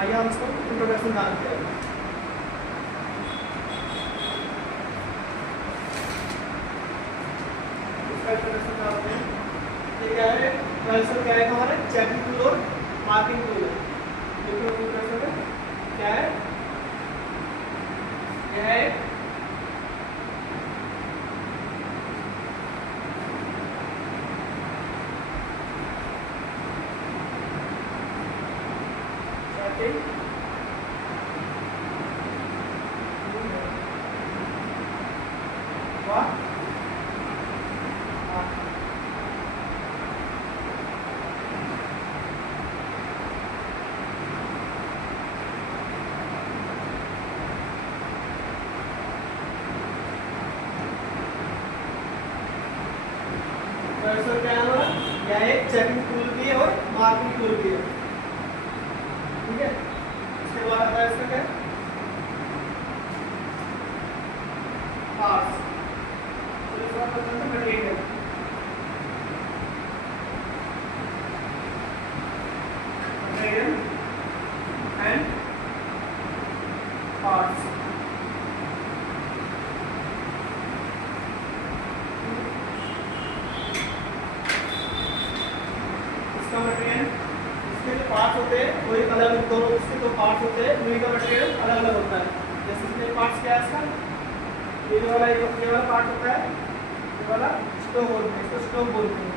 आइए हम इसको इंट्रोडक्शन जानते हैं। इसका इंट्रोडक्शन जानते हैं। ये क्या है? ट्रांसफर क्या है हमारा? चेकिंग टूल और मार्किंग टूल है। देखो इंट्रोडक्शन में क्या है? यह है क्या है हमारा? यह एक चेकिंग टूल भी है और मार्किंग टूल भी है। ठीक है, इसके बाद आता है इसका क्या? पार्ट्स। तो इस बात का मटेरियल एंड पार्ट्स। पार्ट्स होते हैं वो एक अलग, दोनों इसके दो पार्ट्स होते हैं, दोनों का मटेरियल अलग अलग होता है। जैसे इसमें पार्ट्स क्या है इसका? ये वाला पार्ट होता है, ये वाला स्टोव बोलते हैं, इसको स्टोव बोलते हैं।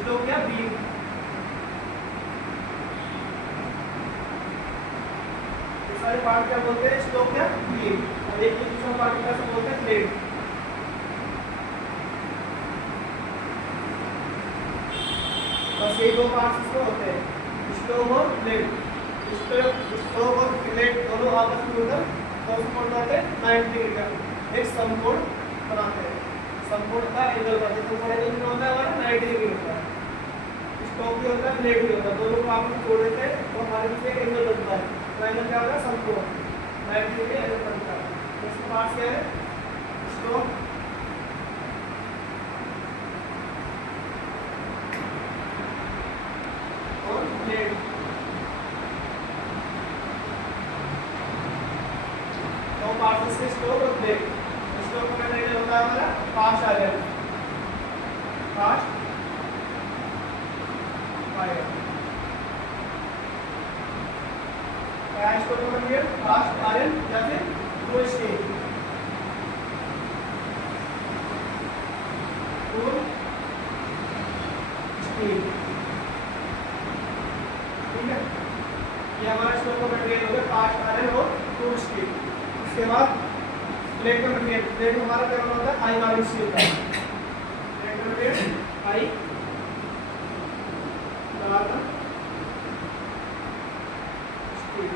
स्टोव क्या? बीम। ये सारे पार्ट क्या बोलते हैं? स्टोव क्या? बीम। और एक दूसरा पार्ट क्या बोलते हैं? प्लेट। बस ये दो पार्ट्स इसको होते हैं, स्टोव और प्लेट। स्टोव और प्लेट दोनों आपस में मिलकर कौन सा कोण बनाते हैं? 90 डिग्री का एक समकोण बनाते हैं। समकोण का एंगल बनाते हैं। समकोण एंगल कितना होता है हमारा? 90 डिग्री होता है। स्टोव भी होता है, प्लेट भी होता है, दोनों को आपस में जोड़ देते हैं तो हमारे बीच एक एंगल बनता है। तो एंगल क्या होगा? समकोण 90 डिग्री एंगल बनता है। इसके पार्ट्स क्या है? स्टोव और प्लेट। तो पार्ट्स से स्टोव और प्लेट। स्टोव का मटेरियल होता है हमारा कास्ट आयरन। कास्ट आयरन क्या है? स्टोव का मटेरियल कास्ट आयरन या फिर कोई स्टील। ये हमारा स्टोव का मटेरियल होगा कास्ट आयरन और टूल स्टील। इसके बाद प्लेट का मटेरियल, प्लेट हमारा क्या होता है? हाई कार्बन स्टील का। प्लेट का मटेरियल हाई कार्बन स्टील।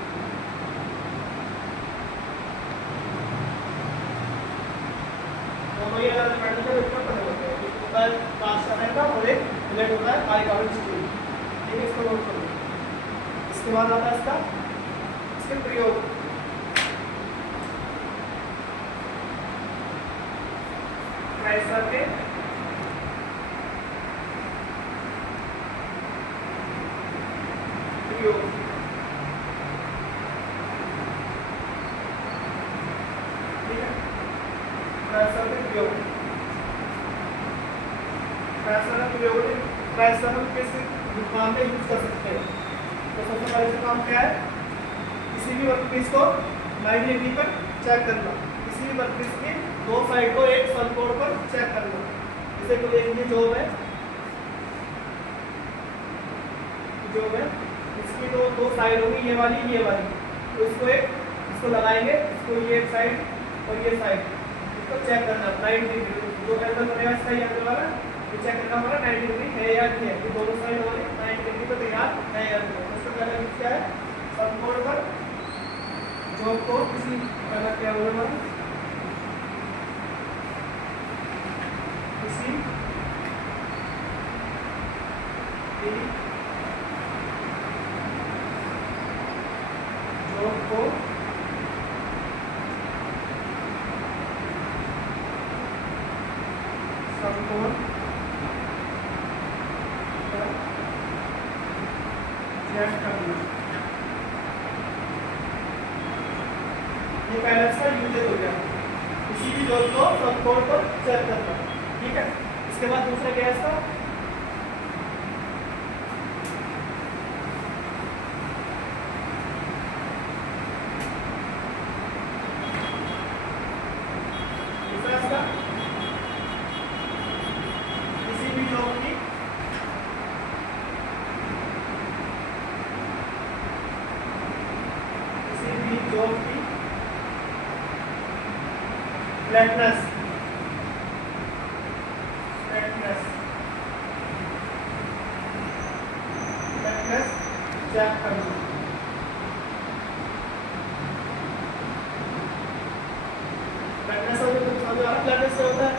दोनों ये अलग मेटल के ऊपर बने होते हैं। एक होता है कास्ट आयरन का और एक प्लेट होता है हाई कार्बन स्टील। ठीक है, इसको नोट करो। इसके बाद आता है इसका इसके प्रयोग। ट्रांसफर के प्रयोग। ठीक है, ट्रांसफर के प्रयोग। ट्रांसफर का प्रयोग ट्रांसफर हम किस काम में यूज कर सकते हैं? तो सबसे पहले इसका काम क्या है? किसी भी वर्कपीस को 90 डिग्री पर चेक करना। किसी भी वर्कपीस की दो साइड को एक समकोण पर चेक करना। जैसे कोई एक ये जॉब है, इसकी दो साइड होगी, ये वाली तो इसको लगाएंगे, इसको ये एक साइड और ये साइड, इसको चेक करना 90 डिग्री। जो एंगल बनेगा इसका ये एंगल वाला, ये चेक करना हमारा 90 डिग्री है या नहीं है। ये दोनों साइड हमारी 90 डिग्री पर तैयार है या नहीं है। उसका पहला यूज क्या है? समकोण पर जॉब को किसी पहला क्या होगा? किसी जॉब को समकोण चेक करना, ये पहला इसका यूजेज हो गया, किसी भी जोड़ को सब कोड को चेक करना, ठीक है। इसके बाद दूसरा क्या है इसका, दूसरा इसका किसी भी जोड़ की फ्लैटनेस चेक करना, फ्लैटनेस फ्लैटनेस क्या होता है,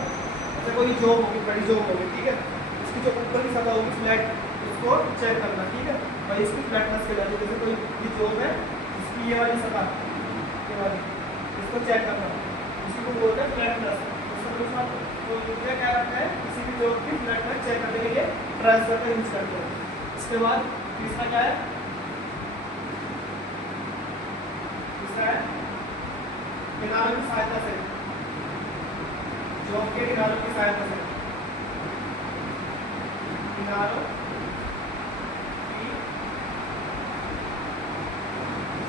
जैसे कोई जॉब होगी, बड़ी जॉब होगी, ठीक है, उसकी जो ऊपर की सतह होगी फ्लैट, उसको चेक करना, ठीक है भाई, इसकी फ्लैटनेस के लिए जैसे कोई भी जॉब है इसकी ये वाली सतह, ये वाली, इसको चेक करना, इसी को बोलते हैं फ्लैटनेस। तो दूसरा क्या करता है, किसी भी जॉब की फ्लैटनेस चेक करने के लिए ट्रांसफर का यूज करते हैं। इसके बाद तीसरा क्या है, तीसरा है किनारों की सहायता से, जॉब के किनारों की सहायता से, किनारों की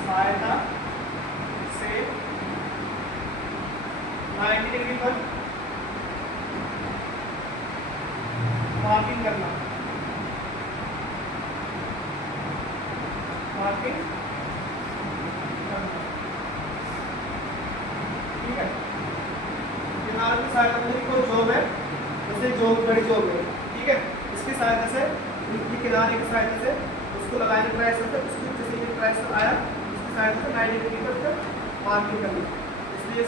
सहायता से 90 डिग्री पर मार्किंग करना, मार्किंग करना, ठीक है। किनारों की सहायता से कोई जॉब है, जैसे जॉब बड़ी जॉब है, ठीक है, इसकी सहायता से, इनकी किनारे की सहायता से उसको लगाने ट्राई करते, उसको जैसे ये ट्राई आया उसकी सहायता से 90 डिग्री पर मार्किंग करना, इसलिए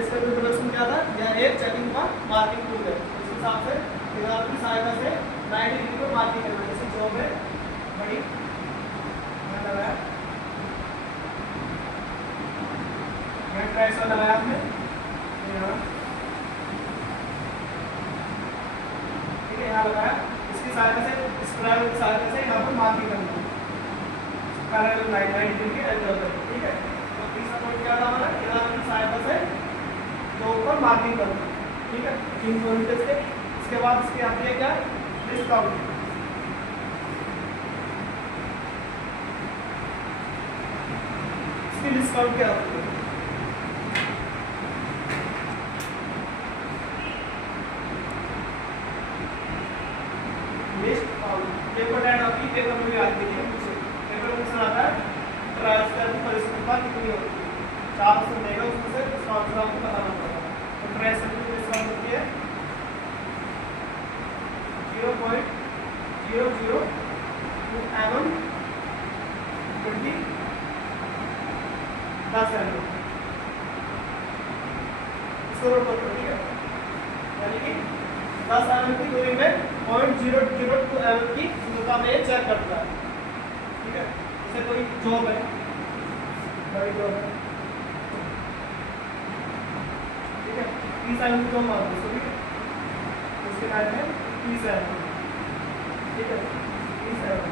इसका इंट्रोडक्शन क्या था, यह एक चेकिंग का मार्किंग टूल है। इस हिसाब से किनारों की सहायता से 90 डिग्री पर मार्किंग करना, जैसे जॉब है बड़ी, लगाया ट्राइसर लगाया हमने यहाँ, ठीक है, यहाँ लगाया, इसकी सहायता से, इस पैरेलल की सहायता से यहाँ पर मार्किंग करना, पैरेलल लाइन 90 डिग्री एंगल पर, ठीक है। तो तीसरा पॉइंट क्या था हमारा, किनारों की सहायता से दो पर मार्किंग करना, ठीक है, 3 पॉइंट से। इसके बाद इसके आती है क्या, लिस्ट काउंट, इसकी लिस्ट काउंट क्या होती है, लिस्ट काउंट पेपर डेट आपकी पेपर में भी आती है, पेपर में क्वेश्चन आता है ट्रांसफर की परिस्थिति कितनी होती है, 4 ऑप्शन देगा, उसमें से इसका आंसर आपको बताना पड़ेगा। तो ट्रांसफर की लिस्ट काउंट होती है 0.002 mm 20 10 mm, इसको नोट करो, ठीक है, यानी कि 10 mm की दूरी में 0.002 mm की शुद्धता में चेक करता है, ठीक है। जैसे कोई जॉब है, बड़ी जॉब है, ठीक है, 30 mm की जॉब मान लो, ठीक है, इसके टाइम में 30 mm, ठीक है, 30 mm,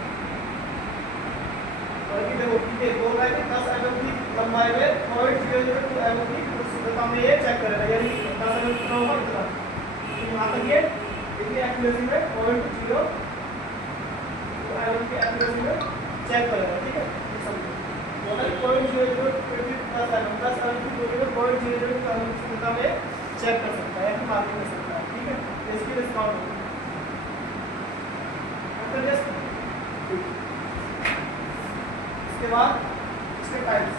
और कि देखो ठीक है, बोल रहा है कि 10 mm की लंबाई में 0.002 mm की शुद्धता में ये चेक करेगा, यानी 10 mm कितना होगा इतना, तो यहाँ तक ये इतनी एक्यूरेसी में 0.0 mm की एक्यूरेसी में चेक करेगा, ठीक है, मतलब 0.002 10 mm की दूरी में 0.002 mm की शुद्धता में चेक कर सकता है, या मार्किंग कर सकता है, ठीक है। तो इसकी डिस्काउंट होगी, इसके बाद इसके टाइप्स,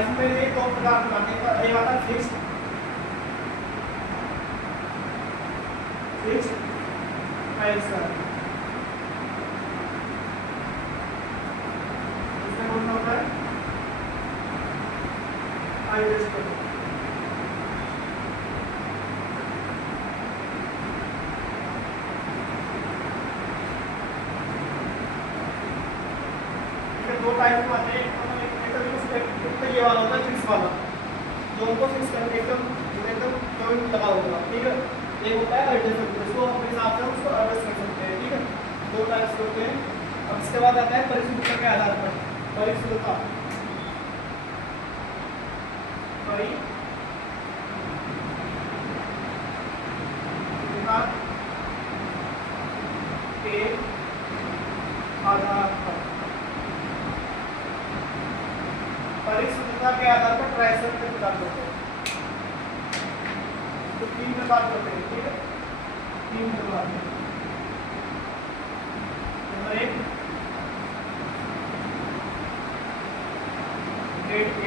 इसमें ये दो प्रकार बनाने का, एक आता है फिक्स्ड टाइल्स का, एडजस्ट करो। दो टाइप के आते हैं, एक तो ये वाला होता है फिक्स वाला, जो उनको फिक्स करके एकदम पॉइंट लगा होगा, ठीक है। एक होता है एडजस्ट, इसको अपने हिसाब से उसको एडजस्ट कर सकते हैं, ठीक है। दो टाइप्स के होते हैं। अब इसके बाद आता है परिशुद्धता के आधार पर। परिशुद्धता के आधार पर, परिशुद्धता के आधार पर ट्राइसेप्ट के प्रकार होते हैं। तो 3 प्रकार होते हैं, ठीक है। 3 प्रकार। Number 1 grade A,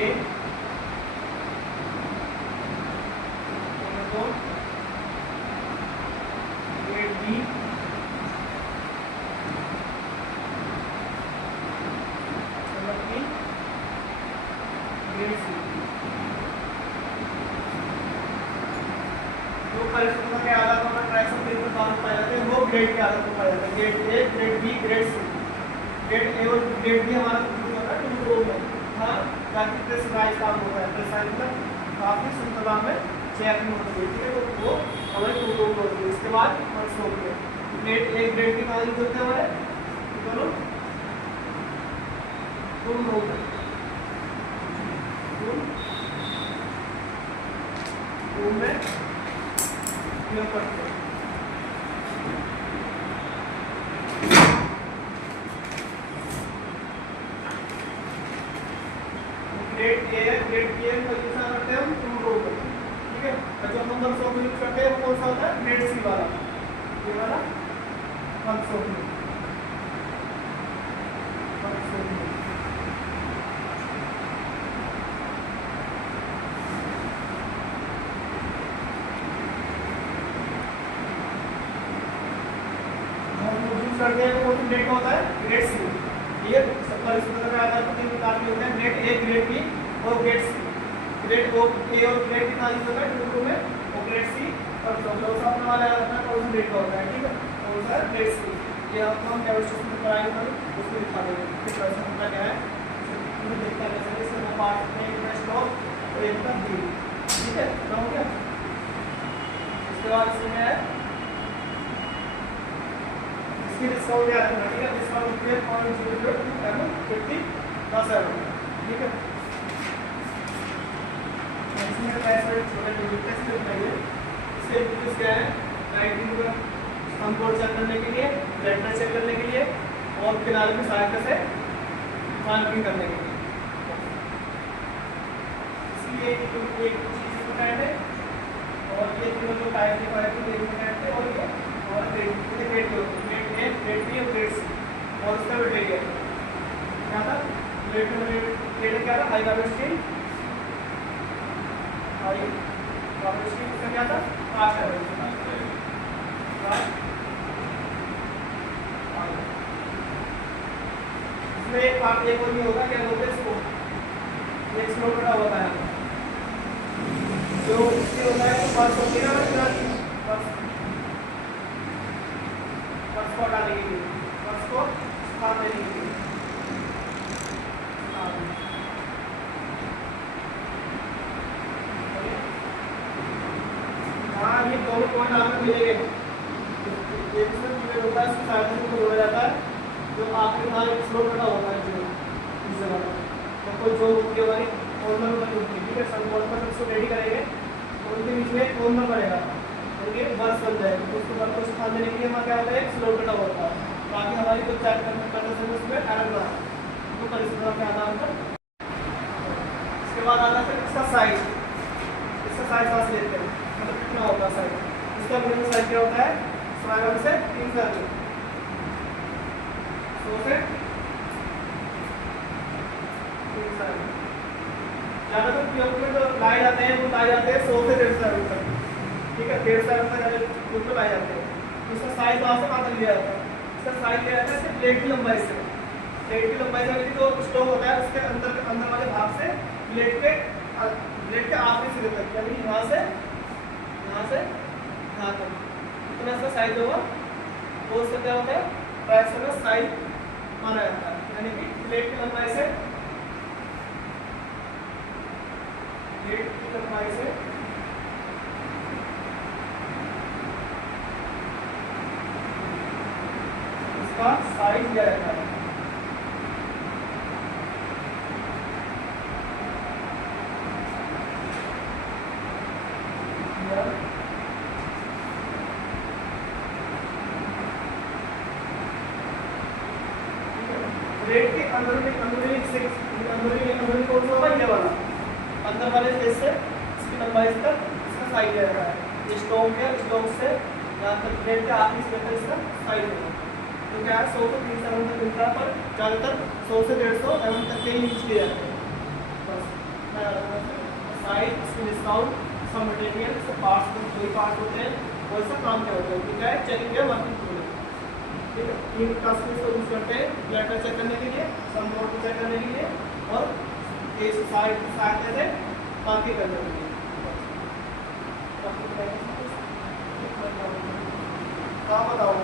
number 2 grade B, number 3 grade C. जो परिशुद्धता के आधार पर ट्राइसेप्ट के प्रकार पाए जाते हैं वो ग्रेड के आधार पर पाए जाते हैं। Grade A, grade B, grade C. Grade A और ग्रेड बी हमारा होता है 2 रो में, हाँ, ताकि प्रेशराइज काम होता है, प्रेशराइज मतलब काफी संतुलन में चेक में होती है, ठीक है। तो वो हमारे 2 रो में होती है। इसके बाद फर्स्ट रो में ग्रेड ए, ग्रेड बी कहाँ यूज होते हैं हमारे दोनों 2 रो में, 2 में उपयोग करते हैं। ग्रेड ए, ग्रेड बी का यूज करते हैं हम 2 रो में, ठीक है। और जो नंबर 100 में यूज करते हैं वो कौन सा होता है? ग्रेड सी वाला, ये वाला 100 में, 100 में। करते हैं वो ग्रेड का होता है ग्रेड सी। ये परिशुद्धता के आधार पर 3 प्रकार के होते हैं, ग्रेड ए, ग्रेड बी और ग्रेड सी। ग्रेड ओ ए और ग्रेड बी का यूज होता है 2 में, और ग्रेड सी और जो अपने वाला रहता है उस ग्रेड का होता है, ठीक है। तो होता है ग्रेड सी। ये आपको हम केमिस्ट्री में पढ़ाएंगे, उसको दिखा देंगे कि कैसे होता क्या है, पूरी देखते हैं कैसे इसमें पार्ट में इंटरेस्ट हो और एक का बी, ठीक है। तो हो गया। इसके बाद इसमें है डिस्काउंट याद रखना, ठीक है। डिस्काउंट पे 0.0050 ठीक है। इसमें पैसे छोटे टेस्ट चाहिए, इसके इनपुट्स क्या है? राइटिंग का हम कोड चेक करने के लिए, लेटर चेक करने के लिए और किनारे की सहायता से मार्किंग करने के लिए। इसलिए एक चीज इम्पोर्टेंट है और ये तीनों जो टाइप के पढ़े थे इम्पोर्टेंट है, और ये और ग्रेड के होते हैं, ग्रेड ए, ग्रेड बी और ग्रेड सी। और उसका भी ग्रेड क्या था? ग्रेड क्या था? हाई वेलोसिटी, हाई वेलोसिटी उसका क्या था? फास्ट वेलोसिटी, इसमें एक पार्ट एक और भी होगा, क्या बोलते हैं इसको? एक स्लो बटा होता है जो इसके होता है तो फर्स्ट होती है ना, फर्स्ट को हटाने के लिए, फर्स्ट को स्थान देने के लिए। हाँ, ये दोनों पॉइंट आपको मिलेंगे। एक इसमें पीरियड होता है, इसकी सहायता से जोड़ा जाता है, जो आखिरी वहाँ एक स्लो बटा होता है जो इस जगह तो कोई जो होती है हमारी कॉर्नर वाली होती है, ठीक है। सब कॉर्नर पर उसको रेडी करेंगे तो उनके बीच में कॉर्नर पड़ेगा, उनके वर्ष बन जाएगा। तो उसको वर्ष को स्थान देने के लिए हमारा क्या होता है? एक स्लो बटा होता है, ताकि हमारी जो चेक करने से उसमें एरर ना आए, तो परिशुद्धता के आधार पर। इसके बाद आता है इसका साइज। इसका साइज कहाँ से लेते हैं, मतलब कितना होता है साइज? इसका मिनिमम साइज क्या होता है? 100 से 300 से 300। ज़्यादातर उपयोग में जो लाए जाते हैं वो लाए जाते हैं 100 से 150 तक, ठीक है। 150 तक ज़्यादा उपयोग में लाए जाते हैं। इसका साइज वहाँ से कहाँ तक लिया जाता है? इसका साइज लिया जाता है प्लेट की लंबाई से। प्लेट की लंबाई से जो स्टोव होता है उसके अंदर वाले भाग से प्लेट के प्लेट के आखिरी सिरे तक, यानी यहाँ से यहाँ तक कितना इसका साइज होगा, वो उससे क्या होता है ट्राइसेप्स साइज माना जाता है। यानी कि प्लेट की लंबाई से इसका साइज दिया जाता है। प्लेट के अंदरूनी कौन सा होगा, ये वाला अंदर वाले फेस से इसकी लंबाई तक इसका साइज दिया जाता है। स्टोक से यहाँ तक प्लेट के आखिरी हिस्से तक इसका साइज होगा। तो क्या है 100 से 300 mm तक मिलता है, पर ज़्यादातर 100 से 150 mm तक के ही यूज किए जाते हैं। बस साइज, इसकी डिस्काउंट, सब मटेरियल, सब पार्ट्स, कोई पार्ट होते हैं वो सब काम क्या होता है, तो क्या है चेकिंग या वर्किंग ठीक है। तीन टास्क को यूज करते हैं, प्लेटर चेक करने के लिए, सम नोट चेक करने के लिए और इस साइड से बाकी करने के लिए। क्या बताओ।